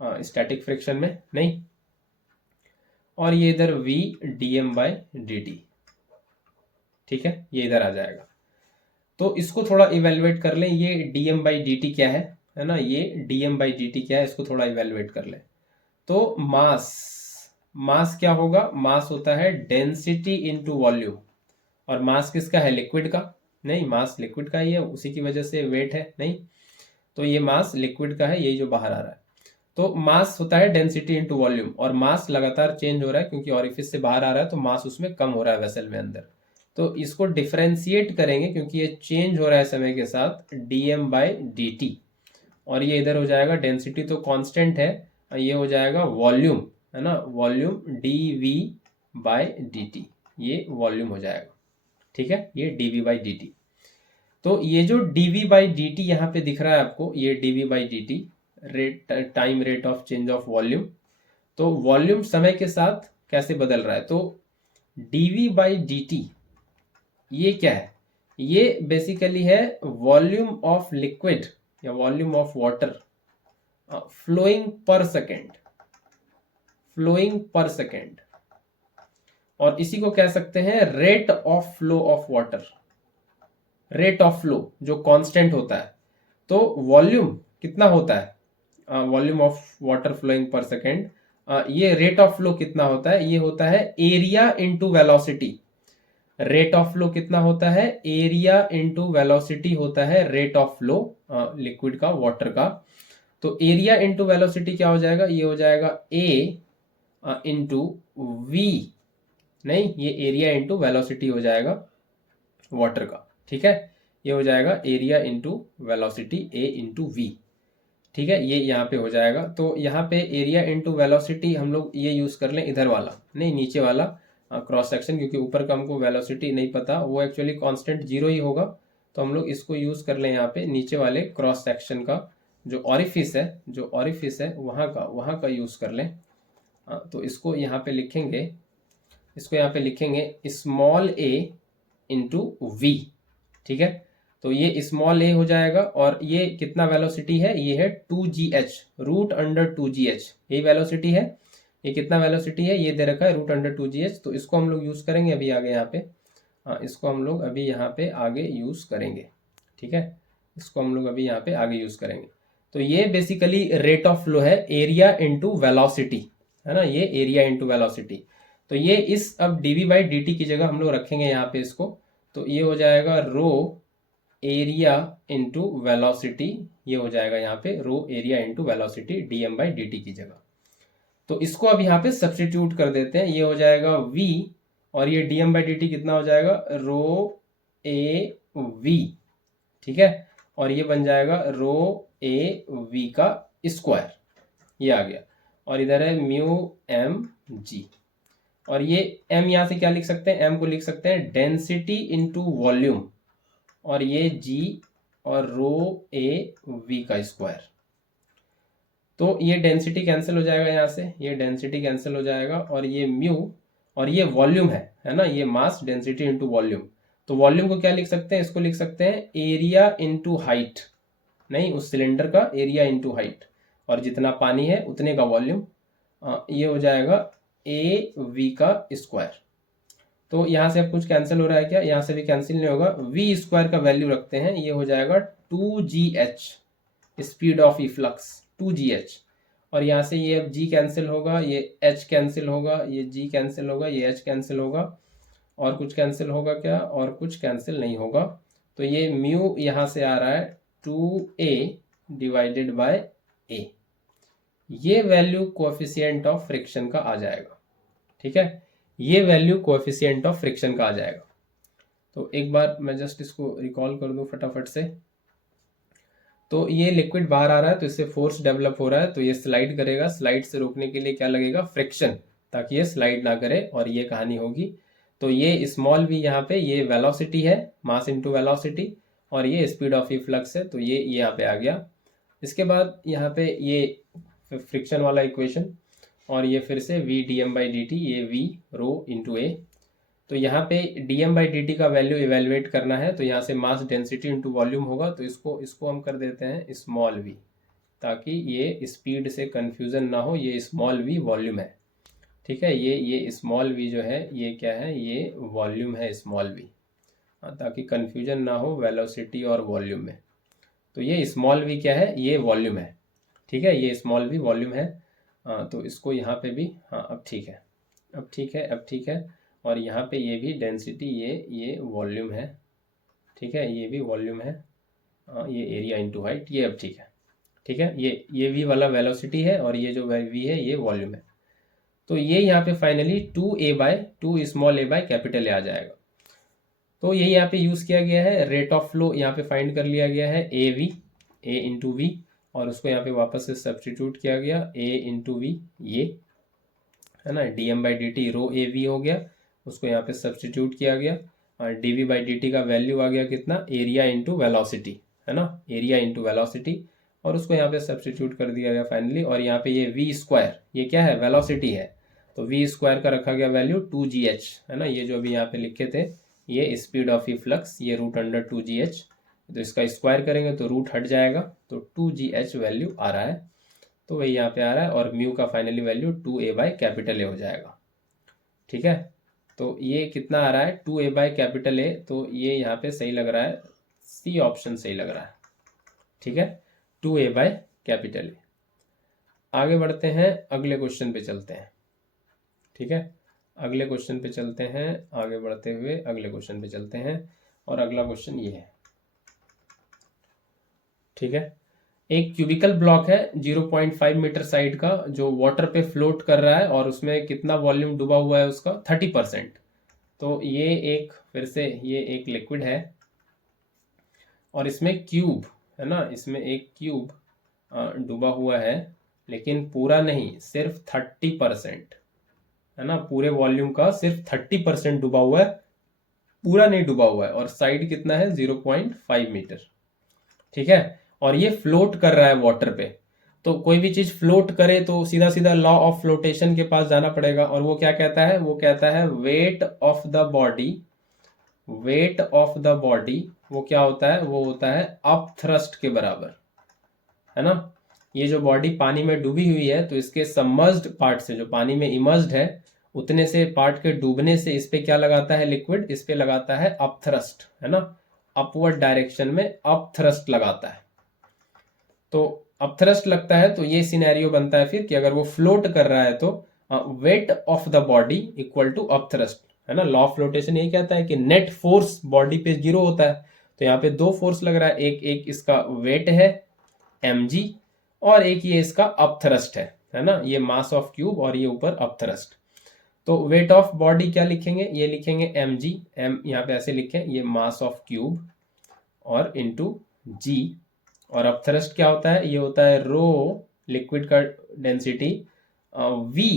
स्टैटिक फ्रिक्शन में नहीं। और ये इधर v dm बाई dt, ठीक है, ये इधर आ जाएगा। तो इसको थोड़ा इवेलुएट कर लें, ये dm बाई dt क्या है ना, ये dm बाई dt क्या है, इसको थोड़ा इवेलुएट कर लें। तो मास क्या होगा, मास होता है डेंसिटी इनटू वॉल्यूम, और मास किसका है, लिक्विड का, नहीं मास लिक्विड का ही है, उसी की वजह से वेट है नहीं। तो ये मास लिक्विड का है, यही जो बाहर आ रहा है। तो मास होता है डेंसिटी इनटू वॉल्यूम, और मास लगातार चेंज हो रहा है क्योंकि ऑरिफिस से बाहर आ रहा है तो मास उसमें कम हो रहा है वेसल में अंदर। तो इसको डिफरेंशिएट करेंगे क्योंकि ये चेंज हो रहा है समय के साथ, dm बाई dt, और ये इधर हो जाएगा डेंसिटी तो कांस्टेंट है, ये हो जाएगा वॉल्यूम, है ना, वॉल्यूम dv बाई dt, ये वॉल्यूम हो जाएगा, ठीक है, ये dv बाई dt। तो ये जो dv बाई dt यहाँ पे दिख रहा है आपको, ये dv by dt rate, time rate of change of volume. तो वॉल्यूम समय के साथ कैसे बदल रहा है, तो dv बाई dt ये क्या है, ये बेसिकली है वॉल्यूम ऑफ लिक्विड या volume of water flowing per second, और इसी को कह सकते हैं rate of flow of water, rate of flow जो कांस्टेंट होता है। तो वॉल्यूम कितना होता है, volume of water flowing per second, ये रेट ऑफ फ्लो कितना होता है, ये होता है area into velocity. Rate of flow कितना होता है, एरिया इंटू वेलोसिटी होता है रेट ऑफ फ्लो लिक्विड का, वाटर का। तो एरिया इंटू वेलोसिटी क्या हो जाएगा, ये हो जाएगा a इंटू v, नहीं ये एरिया इंटू वेलोसिटी हो जाएगा वाटर का, ठीक है, ये हो जाएगा area into velocity a into v, ठीक है, ये यहाँ पे हो जाएगा। तो यहाँ पे एरिया इंटू वेलोसिटी हम लोग ये यूज कर लें, इधर वाला नहीं, नीचे वाला क्रॉस सेक्शन, क्योंकि ऊपर का हमको वेलोसिटी नहीं पता, वो एक्चुअली कांस्टेंट 0 ही होगा, तो हम लोग इसको यूज़ कर लें यहाँ पे नीचे वाले क्रॉस सेक्शन का जो ऑरिफिस है वहाँ का यूज़ कर लें। तो इसको यहाँ पे लिखेंगे, स्मॉल a इंटू वी। ठीक है, तो ये स्मॉल a हो जाएगा और ये कितना वेलोसिटी है, ये है 2gh, रूट अंडर 2gh, यही वेलोसिटी है। ये कितना वेलोसिटी है, ये दे रखा है रूट अंडर 2gh। तो इसको हम लोग यूज़ करेंगे अभी आगे यहाँ पे, इसको हम लोग अभी यहाँ पे आगे यूज़ करेंगे। ठीक है, इसको हम लोग अभी यहाँ पे आगे यूज़ करेंगे। तो ये बेसिकली रेट ऑफ फ्लो है, एरिया इंटू वेलोसिटी, है ना, ये एरिया इंटू वेलोसिटी। तो ये इस अब dv बाई dt की जगह हम लोग रखेंगे यहाँ पे इसको, तो ये हो जाएगा रो एरिया इंटू वेलोसिटी, ये हो जाएगा यहाँ पे rho area into velocity dm by dt की जगह। तो इसको अब यहाँ पे सब्सटीट्यूट कर देते हैं, ये हो जाएगा v और ये dm बाई dt कितना हो जाएगा, रो ए वी। ठीक है, और ये बन जाएगा रो ए वी का स्क्वायर, ये आ गया। और इधर है म्यू एम जी, और ये m यहाँ से क्या लिख सकते हैं, m को लिख सकते हैं डेंसिटी इंटू वॉल्यूम, और ये g और रो ए वी का स्क्वायर। तो ये डेंसिटी कैंसिल हो जाएगा, यहाँ से ये डेंसिटी कैंसिल हो जाएगा, और ये म्यू और ये वॉल्यूम है ना, ये मास डेंसिटी इंटू वॉल्यूम। तो वॉल्यूम को क्या लिख सकते हैं, इसको लिख सकते हैं एरिया इंटू हाइट, नहीं उस सिलेंडर का एरिया इंटू हाइट, और जितना पानी है उतने का वॉल्यूम, ये हो जाएगा ए वी का स्क्वायर। तो यहाँ से अब कुछ कैंसिल हो रहा है क्या, यहाँ से भी कैंसिल नहीं होगा, वी स्क्वायर का वैल्यू रखते हैं, ये हो जाएगा 2gh, speed of efflux 2gh। और यहाँ से ये अब g कैंसिल होगा, ये h कैंसिल होगा, ये g कैंसिल होगा, ये h कैंसिल होगा, और कुछ कैंसिल होगा क्या, और कुछ कैंसिल नहीं होगा। तो ये म्यू यहाँ से आ रहा है 2a डिवाइडेड बाय a, ये वैल्यू कोएफिशिएंट ऑफ फ्रिक्शन का आ जाएगा। ठीक है, ये वैल्यू कोएफिशिएंट ऑफ फ्रिक्शन का आ जाएगा। तो एक बार मैं जस्ट इसको रिकॉल कर दूं फटाफट से। तो ये लिक्विड बाहर आ रहा है, तो इससे फोर्स डेवलप हो रहा है, तो ये स्लाइड करेगा, स्लाइड से रोकने के लिए क्या लगेगा, फ्रिक्शन, ताकि ये स्लाइड ना करे, और ये कहानी होगी। तो ये स्मॉल v यहाँ पे ये वेलोसिटी है, मास इंटू वेलोसिटी, और ये स्पीड ऑफ इफ्लक्स है, तो ये यहाँ पे आ गया। इसके बाद यहाँ पे ये फ्रिक्शन वाला इक्वेशन, और ये फिर से v dm बाई dt, ये v रो इंटू ए। तो यहाँ पे dm बाई dt का वैल्यू इवेलुएट करना है, तो यहाँ से मास डेंसिटी इंटू वॉल्यूम होगा, तो इसको हम कर देते हैं स्मॉल v, ताकि ये स्पीड से कंफ्यूजन ना हो, ये स्मॉल v वॉल्यूम है। ठीक है, ये स्मॉल v जो है ये क्या है, ये वॉल्यूम है स्मॉल v, ताकि कंफ्यूजन ना हो वेलोसिटी और वॉल्यूम में। तो ये स्मॉल v क्या है, ये वॉल्यूम है। ठीक है, ये स्मॉल v वॉल्यूम है। तो इसको यहाँ पे भी, अब ठीक है, अब ठीक है। और यहाँ पे ये भी डेंसिटी, ये वॉल्यूम है। ठीक है, ये भी वॉल्यूम है, ये एरिया इंटू हाइट, ये अब ठीक है। ठीक है, ये v वाला वेलोसिटी है, और ये जो v है ये वॉल्यूम है। तो ये यहाँ पे finally 2 small a by capital A आ जाएगा। तो ये यहाँ पे यूज़ किया गया है, रेट ऑफ फ्लो यहाँ पे फाइंड कर लिया गया है a इंटू वी, और उसको यहाँ पे वापस से सब्सटीट्यूट किया गया a इंटू वी, ये है ना, dm by dt rho A V हो गया, उसको यहाँ पे सब्सटीट्यूट किया गया, और dv बाई dt का वैल्यू आ गया कितना, एरिया इंटू वेलोसिटी, है ना, एरिया इंटू वेलोसिटी, और उसको यहाँ पे सब्सटीट्यूट कर दिया गया फाइनली। और यहाँ पे ये v स्क्वायर, ये क्या है, वेलोसिटी है, तो v स्क्वायर का रखा गया वैल्यू 2gh, है ना, ये जो अभी यहाँ पे लिखे थे, ये स्पीड ऑफ इफ्लक्स, ये रूट अंडर 2gh, तो इसका स्क्वायर करेंगे तो रूट हट जाएगा, तो 2gh वैल्यू आ रहा है, तो वही यहाँ पे आ रहा है, और म्यू का finally value 2a by capital A हो जाएगा। ठीक है, तो ये कितना आ रहा है, 2a बाई कैपिटल ए, तो ये यहाँ पे सही लग रहा है, सी ऑप्शन सही लग रहा है। ठीक है, 2a बाई कैपिटल ए। आगे बढ़ते हैं, अगले क्वेश्चन पे चलते हैं। ठीक है, अगले क्वेश्चन पे चलते हैं, आगे बढ़ते हुए अगले क्वेश्चन पे चलते हैं, और अगला क्वेश्चन ये है। ठीक है, एक क्यूबिकल ब्लॉक है 0.5 मीटर साइड का, जो वाटर पे फ्लोट कर रहा है, और उसमें कितना वॉल्यूम डूबा हुआ है उसका 30%। तो ये एक, फिर से ये एक लिक्विड है, और इसमें क्यूब है ना, इसमें एक क्यूब डूबा हुआ है, लेकिन पूरा नहीं, सिर्फ 30%, है ना, पूरे वॉल्यूम का सिर्फ 30% डूबा हुआ है, पूरा नहीं डूबा हुआ है, और साइड कितना है 0.5 मीटर। ठीक है, और ये फ्लोट कर रहा है वाटर पे। तो कोई भी चीज फ्लोट करे तो सीधा सीधा लॉ ऑफ फ्लोटेशन के पास जाना पड़ेगा, और वो क्या कहता है, वो कहता है wait of the body, wait of the body वो क्या होता है, वो होता है अप थ्रस्ट के बराबर, है ना। ये जो बॉडी पानी में डूबी हुई है, तो इसके सबमर्ज्ड पार्ट से, जो पानी में इमर्ज्ड है, उतने से पार्ट के डूबने से इस पे क्या लगाता है लिक्विड, इस पे लगाता है अप थ्रस्ट, है ना, अपवर्ड डायरेक्शन में अप थ्रस्ट लगाता है। तो अप थ्रस्ट लगता है तो ये सिनेरियो बनता है फिर कि अगर वो फ्लोट कर रहा है तो weight of the body equal to up thrust, है ना। लॉ ऑफ फ्लोटेशन यही कहता है कि नेट फोर्स बॉडी पे 0 होता है, तो यहाँ पे दो फोर्स लग रहा है, एक इसका वेट है mg, और एक ये इसका अप थ्रस्ट है ना, ये मास ऑफ क्यूब और ये ऊपर अप थ्रस्ट। तो वेट ऑफ बॉडी क्या लिखेंगे, ये लिखेंगे mg, m यहाँ पे ऐसे लिखें, ये मास ऑफ क्यूब और इंटू g, और अप थ्रस्ट क्या होता है, ये होता है रो लिक्विड का डेंसिटी, v,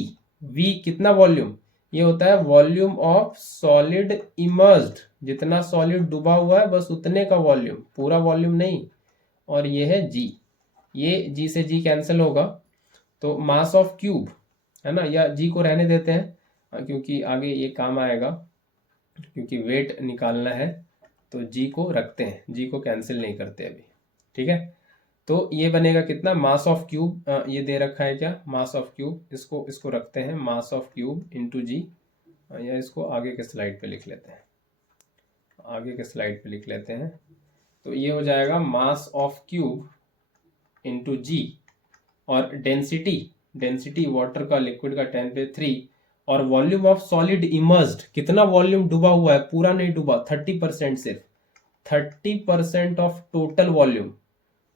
v कितना वॉल्यूम, ये होता है वॉल्यूम ऑफ सॉलिड इमर्ज्ड, जितना सॉलिड डूबा हुआ है बस उतने का वॉल्यूम, पूरा वॉल्यूम नहीं, और ये है g, ये g से g कैंसिल होगा, तो मास ऑफ क्यूब, है ना, या g को रहने देते हैं क्योंकि आगे ये काम आएगा, क्योंकि वेट निकालना है, तो g को रखते हैं, g को कैंसिल नहीं करते अभी। ठीक है, तो ये बनेगा कितना, मास ऑफ क्यूब, ये दे रखा है क्या, मास ऑफ क्यूब, इसको रखते हैं मास ऑफ क्यूब इंटू जी, या इसको आगे के स्लाइड पे लिख लेते हैं, आगे के स्लाइड पे लिख लेते हैं। तो ये हो जाएगा मास ऑफ क्यूब इंटू जी, और डेंसिटी, डेंसिटी वाटर का, लिक्विड का 10⁻³ और वॉल्यूम ऑफ सॉलिड इमर्ज्ड, कितना वॉल्यूम डूबा हुआ है, पूरा नहीं डूबा, 30% सिर्फ, 30% ऑफ टोटल वॉल्यूम।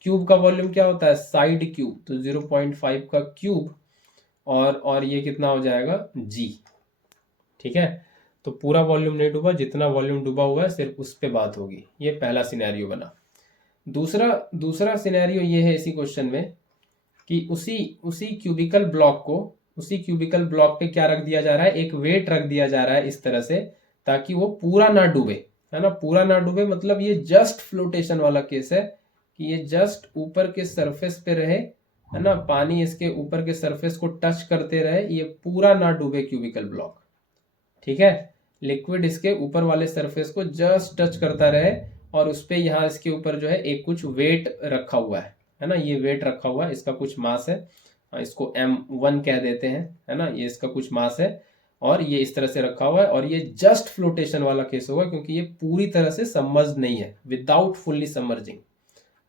क्यूब का वॉल्यूम क्या होता है, साइड क्यूब, तो 0.5 का क्यूब, और ये कितना हो जाएगा जी। ठीक है, तो पूरा वॉल्यूम नहीं डूबा, जितना वॉल्यूम डूबा हुआ है सिर्फ उस पे बात होगी। ये पहला सिनेरियो बना। दूसरा सिनेरियो ये है इसी क्वेश्चन में कि उसी क्यूबिकल ब्लॉक को, उसी क्यूबिकल ब्लॉक पे क्या रख दिया जा रहा है, एक वेट रख दिया जा रहा है इस तरह से, ताकि वो पूरा ना डूबे, है ना, पूरा ना डूबे, मतलब ये जस्ट फ्लोटेशन वाला केस है कि ये जस्ट ऊपर के सरफेस पे रहे, है ना, पानी इसके ऊपर के सरफेस को टच करते रहे, ये पूरा ना डूबे क्यूबिकल ब्लॉक। ठीक है, लिक्विड इसके ऊपर वाले सरफेस को जस्ट टच करता रहे, और उस पे यहाँ इसके ऊपर जो है एक कुछ वेट रखा हुआ है ना, ये वेट रखा हुआ है, इसका कुछ मास है, इसको m1 कह देते हैं, है ना, ये इसका कुछ मास है, और ये इस तरह से रखा हुआ है, और ये जस्ट फ्लोटेशन वाला केस होगा क्योंकि ये पूरी तरह से सबमर्ज नहीं है, विदाउट फुल्ली सबमर्जिंग,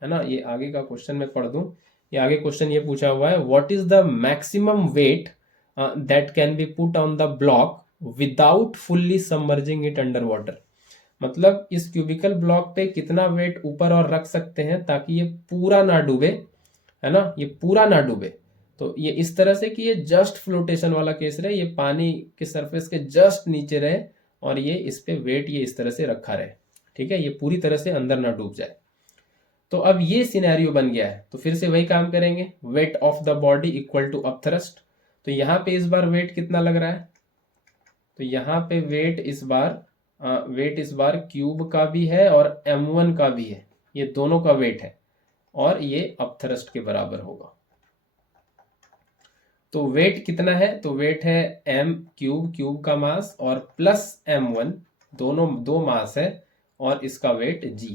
है ना। ये आगे का क्वेश्चन मैं पढ़ दूं, ये आगे क्वेश्चन ये पूछा हुआ है, what is the maximum weight that can be put on the block without fully submerging it under water. मतलब इस क्यूबिकल ब्लॉक पे कितना वेट ऊपर और रख सकते हैं ताकि ये पूरा ना डूबे, है ना, ये पूरा ना डूबे। तो ये इस तरह से कि ये जस्ट फ्लोटेशन वाला केस रहे, ये पानी के सरफेस के जस्ट नीचे रहे, और ये इस पे वेट ये इस तरह से रखा रहे। ठीक है, ये पूरी तरह से अंदर ना डूब जाए। तो अब ये सिनेरियो बन गया है, तो फिर से वही काम करेंगे, weight of the body equal to up thrust. तो यहाँ पे इस बार वेट कितना लग रहा है, तो यहाँ पे वेट इस बार क्यूब का भी है और m1 का भी है, ये दोनों का वेट है, और ये अप थ्रस्ट के बराबर होगा। तो वेट कितना है, तो वेट है m क्यूब का मास और प्लस m1, दोनों दो मास है, और इसका वेट g,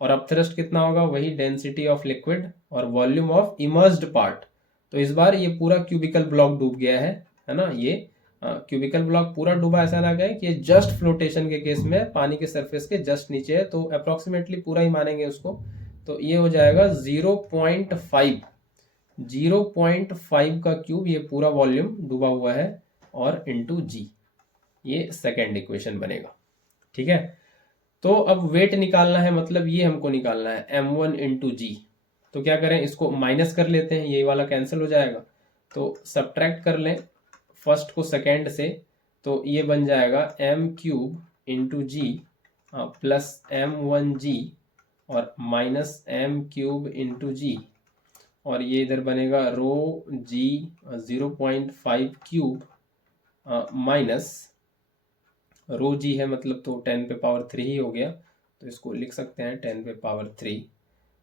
और अप थ्रस्ट कितना होगा, वही डेंसिटी ऑफ लिक्विड और वॉल्यूम ऑफ इमर्ज्ड पार्ट। तो इस बार ये पूरा क्यूबिकल ब्लॉक डूब गया है ना, ये क्यूबिकल ब्लॉक पूरा डूबा, ऐसा ना कहें कि ये जस्ट फ्लोटेशन के केस में पानी के सरफेस के जस्ट नीचे है, तो अप्रोक्सीमेटली पूरा ही मानेंगे उसको। तो ये हो जाएगा 0.5 का क्यूब, ये पूरा वॉल्यूम डूबा हुआ है, और इंटू जी, ये सेकेंड इक्वेशन बनेगा। ठीक है, तो अब वेट निकालना है, मतलब ये हमको निकालना है m1 इंटू जी। तो क्या करें, इसको माइनस कर लेते हैं, ये वाला कैंसिल हो जाएगा, तो सब्ट्रैक्ट कर लें फर्स्ट को सेकेंड से, तो ये बन जाएगा m क्यूब इंटू जी प्लस m1g और माइनस m क्यूब इंटू जी, और ये इधर बनेगा रो जी 0.5 क्यूब माइनस रो जी है मतलब तो 10 पे पावर 3 ही हो गया, तो इसको लिख सकते हैं 10 पे पावर 3।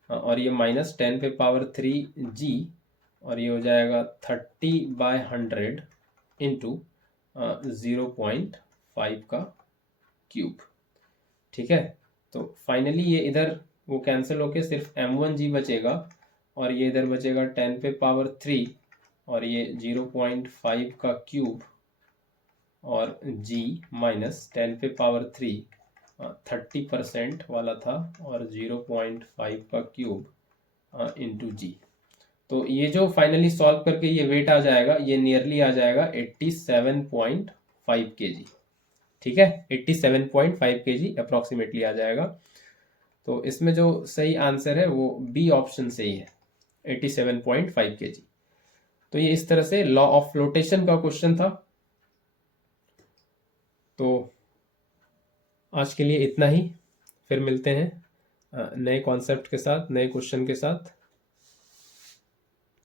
और ये माइनस 10 पे पावर 3 जी, और ये हो जाएगा 30/100 इंटू 0.5 का क्यूब। ठीक है, तो फाइनली ये इधर वो कैंसिल होके सिर्फ m1g बचेगा, और ये इधर बचेगा 10 पे पावर 3 और ये 0.5 का क्यूब, और g माइनस 10 पे पावर 3 30% वाला था और 0.5 का क्यूब इंटू जी। तो ये जो फाइनली सॉल्व करके ये वेट आ जाएगा, ये नियरली आ जाएगा 87.5 kg। ठीक है, 87.5 kg अप्रोक्सीमेटली आ जाएगा। तो इसमें जो सही आंसर है वो बी ऑप्शन सही है, 87.5 kg। तो ये इस तरह से लॉ ऑफ फ्लोटेशन का क्वेश्चन था। तो आज के लिए इतना ही, फिर मिलते हैं नए कॉन्सेप्ट के साथ, नए क्वेश्चन के साथ।